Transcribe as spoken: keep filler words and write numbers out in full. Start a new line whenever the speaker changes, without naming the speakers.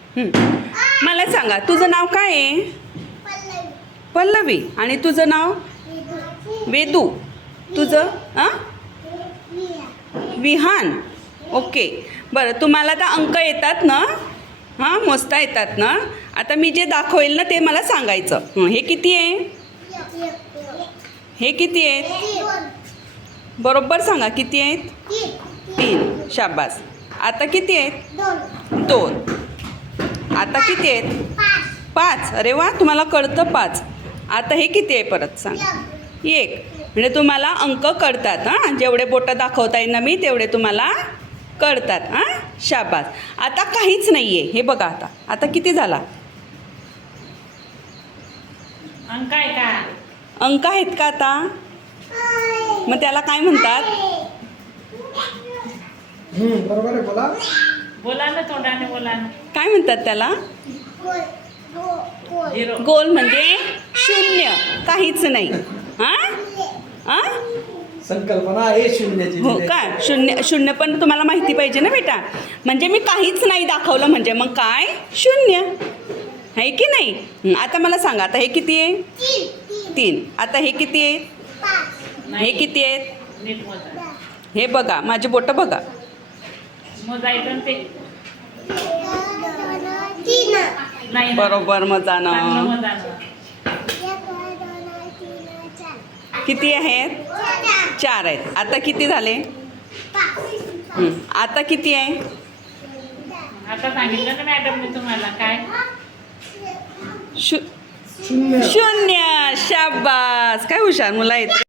हं. मला सांगा तुझं नाव काय आहे? पल्लवी. आणि तुझं नाव? वेदू. तुझं हां विहान. ओके. बरं तुम्हाला तर अंक येतात ना? हां मोजता येतात ना? आता मी जे दाखवेल ना ते मला सांगायचं. हं, हे किती आहे? हे किती आहेत? बरोबर सांगा किती आहेत? तीन. शाबास. आता किती आहेत? दोन. आता किती आहेत? पाच. अरे वा तुम्हाला कळतं पाच. आता हे किती आहे परत सांगा? एक. म्हणजे तुम्हाला अंक कळतात हां जेवढे बोटं दाखवता येईल ना मी तेवढे तुम्हाला कळतात हां शाबास. आता काहीच नाही आहे हे बघा. आता आता किती झाला?
अंक आहे का?
अंक आहेत का आता? मग त्याला काय म्हणतात?
बरोबर आहे. बोला
बोला ना तोंडाने बोला ना.
काय म्हणतात त्याला?
झिरो.
गोल म्हणजे शून्य. काहीच नाही. हां हां
संकल्पना आहे शून्याची.
हो का? शून्य. शून्य पण तुम्हाला माहिती पाहिजे ना बेटा. म्हणजे मी काहीच नाही दाखवलं म्हणजे मग काय? शून्य आहे की नाही? हं, आता मला सांगा आता हे किती आहे? तीन. आता हे किती आहे? हे किती आहेत?
नीट मोजा.
हे बघा माझे बोटं बघा.
मोजायचं ना ते. नाही ना.
बरोबर
चांगलं
मजानं.
मोजा ना.
किती आहेत? चार आहेत. आता किती झाले? हं, आता किती आहे?
आता सांगितलं ना मॅडमने तुम्हाला काय?
शू
शून्य.
शून्य. शाबास. काय हुशार मुलं आहेत.